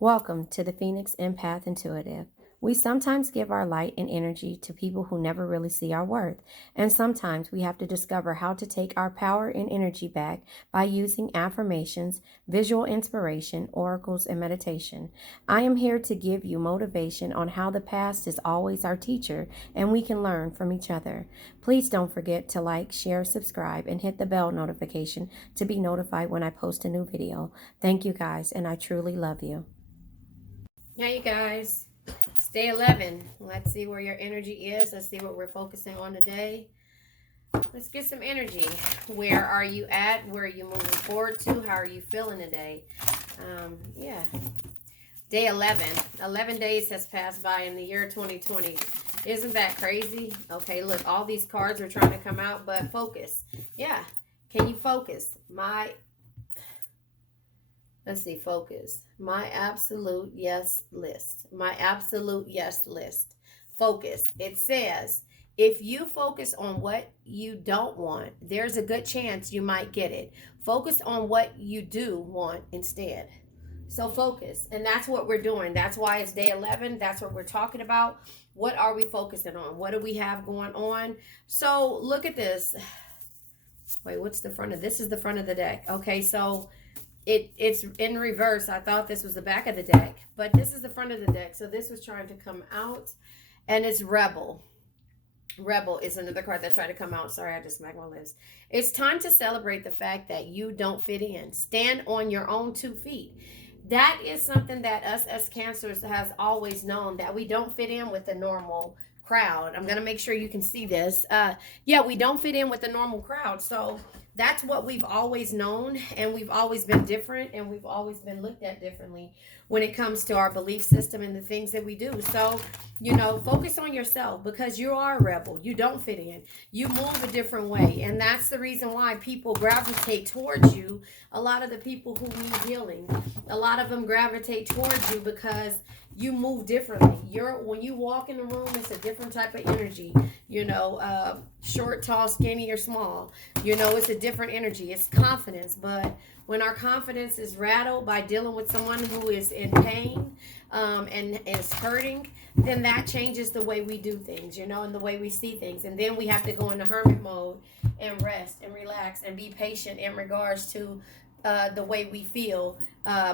Welcome to the Phoenix Empath Intuitive. We sometimes give our light and energy to people who never really see our worth, and sometimes we have to discover how to take our power and energy back by using affirmations, visual inspiration, oracles, and meditation. I am here to give you motivation on how the past is always our teacher and we can learn from each other. Please don't forget to like, share, subscribe, and hit the bell notification to be notified when I post a new video. Thank you guys, and I truly love you. Hey, you guys. It's day 11. Let's see where your energy is. Let's see what we're focusing on today. Let's get some energy. Where are you at? Where are you moving forward to? How are you feeling today? Day 11. 11 days has passed by in the year 2020. Isn't that crazy? Okay, look, all these cards are trying to come out, but focus. Yeah. Can you focus? Let's see, focus. My absolute yes list. My absolute yes list. Focus. It says, if you focus on what you don't want, there's a good chance you might get it. Focus on what you do want instead. So focus. And that's what we're doing. That's why it's day 11. That's what we're talking about. What are we focusing on? What do we have going on? So look at this. Wait, what's the front of this? Is the front of the deck. Okay, so it's in reverse. I thought this was the back of the deck, but this is the front of the deck. So this was trying to come out, and it's Rebel. Rebel is another card that tried to come out. Sorry, I just smacked my lips. It's time to celebrate the fact that you don't fit in. Stand on your own 2 feet. That is something that us as Cancers has always known, that we don't fit in with the normal crowd. I'm going to make sure you can see this. We don't fit in with the normal crowd. So that's what we've always known, and we've always been different, and we've always been looked at differently when it comes to our belief system and the things that we do. So, focus on yourself, because you are a rebel. You don't fit in. You move a different way, and that's the reason why people gravitate towards you. A lot of the people who need healing, a lot of them gravitate towards you because you move differently. When you walk in the room, it's a different type of energy. Short, tall, skinny, or small. It's a different energy. It's confidence. But when our confidence is rattled by dealing with someone who is in pain and is hurting, then that changes the way we do things, and the way we see things. And then we have to go into hermit mode and rest and relax and be patient in regards to the way we feel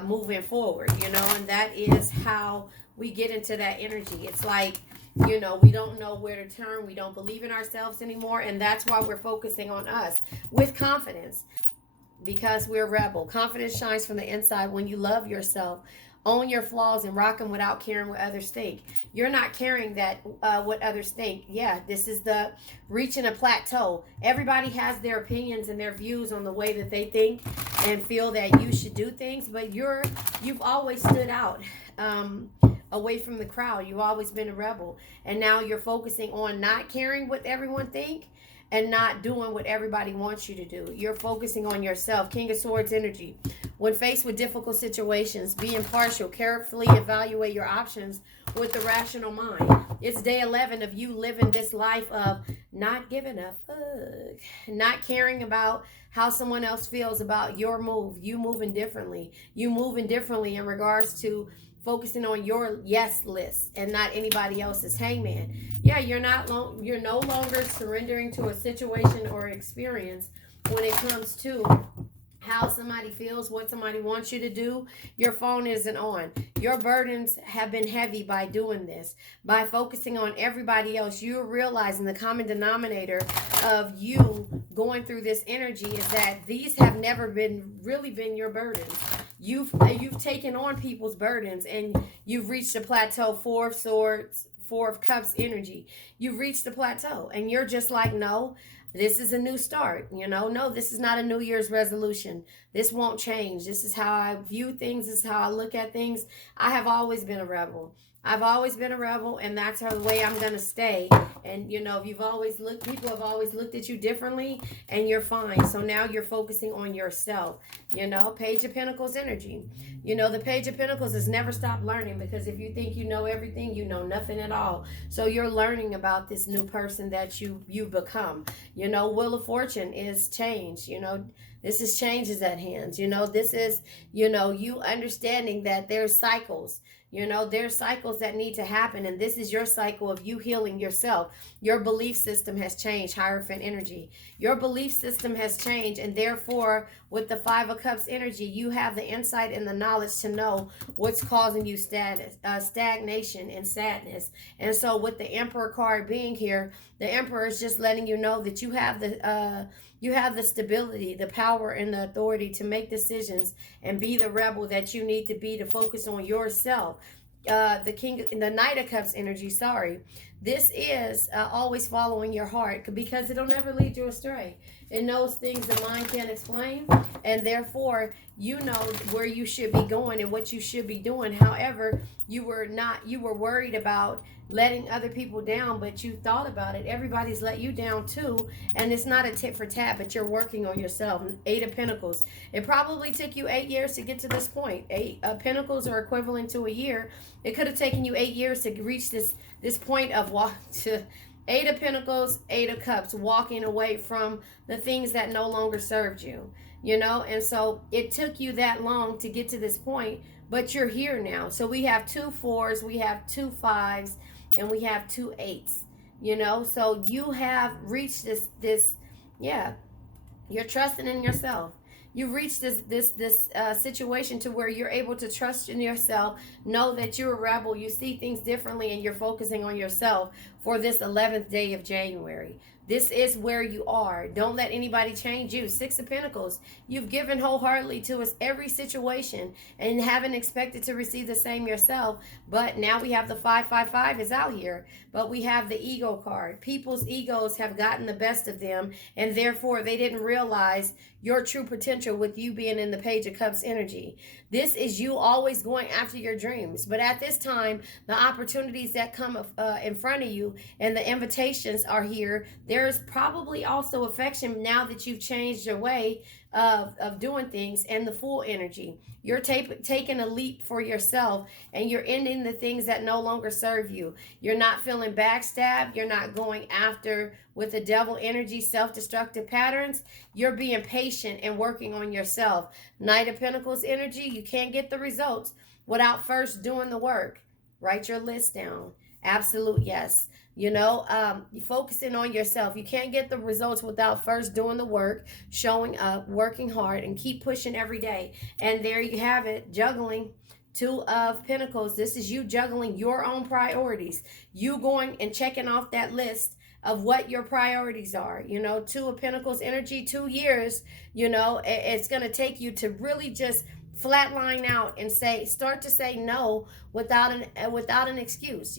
moving forward, and that is how we get into that energy. It's like, we don't know where to turn. We don't believe in ourselves anymore. And that's why we're focusing on us with confidence, because we're rebel. Confidence shines from the inside when you love yourself, own your flaws, and rock them without caring what others think. You're not caring that what others think. Yeah, this is the reaching a plateau. Everybody has their opinions and their views on the way that they think and feel that you should do things, but you've always stood out away from the crowd. You've always been a rebel, and now you're focusing on not caring what everyone think and not doing what everybody wants you to do. You're focusing on yourself. King of Swords energy. When faced with difficult situations, be impartial. Carefully evaluate your options with the rational mind. It's day 11 of you living this life of not giving a fuck, not caring about how someone else feels about your move. You moving differently. You moving differently in regards to focusing on your yes list and not anybody else's. Hangman. Yeah, you're no longer surrendering to a situation or experience when it comes to how somebody feels, what somebody wants you to do. Your phone isn't on. Your burdens have been heavy by doing this. By focusing on everybody else, you're realizing the common denominator of you going through this energy is that these have never really been your burdens. You've taken on people's burdens, and you've reached a plateau. 4 of Swords, 4 of Cups energy. You've reached the plateau, and you're just like, no, this is a new start. No, this is not a New Year's resolution. This won't change. This is how I view things. This is how I look at things. I have always been a rebel. I've always been a rebel, and that's the way I'm going to stay. And, people have always looked at you differently, and you're fine. So now you're focusing on yourself. Page of Pentacles energy. The Page of Pentacles has never stopped learning, because if you think you know everything, you know nothing at all. So you're learning about this new person that you've become. Wheel of Fortune is change. This is changes at hands. This is, you understanding that there's cycles. There's cycles that need to happen, and this is your cycle of you healing yourself. Your belief system has changed, Hierophant energy. Your belief system has changed, and therefore, with the Five of Cups energy, you have the insight and the knowledge to know what's causing you stagnation and sadness. And so, with the Emperor card being here, the Emperor is just letting you know that you have the stability, the power, and the authority to make decisions and be the rebel that you need to be to focus on yourself. The Knight of Cups energy, sorry. This is always following your heart, because it'll never lead you astray. It knows things the mind can't explain, and therefore you know where you should be going and what you should be doing. However, you were worried about letting other people down, but you thought about it. Everybody's let you down too, and it's not a tit for tat, but you're working on yourself. Eight of Pentacles. It probably took you 8 years to get to this point. Eight Pentacles are equivalent to a year. It could have taken you 8 years to reach this point of Eight of Pentacles, Eight of Cups, walking away from the things that no longer served you. And so it took you that long to get to this point, but you're here now. So we have 2 4s, we have 2 5s, and we have 2 8s. So you have reached this you're trusting in yourself. You've reached this situation to where you're able to trust in yourself, know that you're a rebel, you see things differently, and you're focusing on yourself for this 11th day of January. This is where you are. Don't let anybody change you. Six of Pentacles. You've given wholeheartedly to us every situation and haven't expected to receive the same yourself. But now we have the 555 is out here. But we have the ego card. People's egos have gotten the best of them, and therefore they didn't realize your true potential with you being in the Page of Cups energy. This is you always going after your dreams. But at this time, the opportunities that come in front of you and the invitations are here. There's probably also affection now that you've changed your way of doing things, and the Fool energy. You're taking a leap for yourself, and you're ending the things that no longer serve you. You're not feeling backstabbed. You're not going after with the Devil energy, self-destructive patterns. You're being patient and working on yourself. Knight of Pentacles energy. You can't get the results without first doing the work. Write your list down. Absolute yes. Focusing on yourself. You can't get the results without first doing the work, showing up, working hard, and keep pushing every day. And there you have it, juggling. Two of Pentacles. This is you juggling your own priorities. You going and checking off that list of what your priorities are. Two of Pentacles energy, 2 years, it's going to take you to really just flatline out and start to say no without an excuse.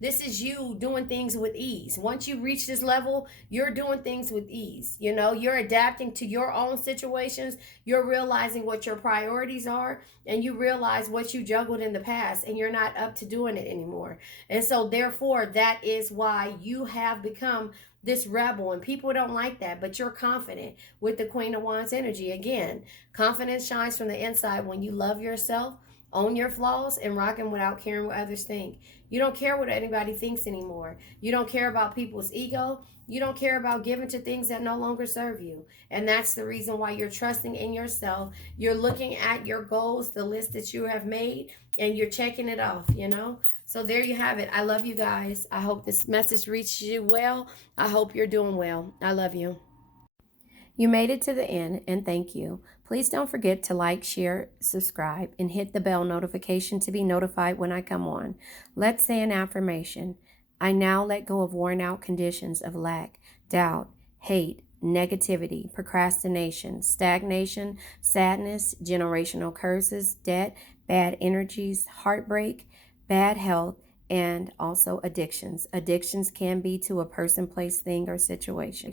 This is you doing things with ease. Once you reach this level, you're doing things with ease. You're adapting to your own situations. You're realizing what your priorities are, and you realize what you juggled in the past, and you're not up to doing it anymore. And so therefore, that is why you have become this rebel, and people don't like that, but you're confident with the Queen of Wands energy. Again, confidence shines from the inside when you love yourself, own your flaws, and rocking without caring what others think. You don't care what anybody thinks anymore. You don't care about people's ego. You don't care about giving to things that no longer serve you. And that's the reason why you're trusting in yourself. You're looking at your goals, the list that you have made, and you're checking it off, So there you have it. I love you guys. I hope this message reaches you well. I hope you're doing well. I love you. You made it to the end, and thank you. Please don't forget to like, share, subscribe, and hit the bell notification to be notified when I come on. Let's say an affirmation. I now let go of worn out conditions of lack, doubt, hate, negativity, procrastination, stagnation, sadness, generational curses, debt, bad energies, heartbreak, bad health, and also addictions. Addictions can be to a person, place, thing, or situation.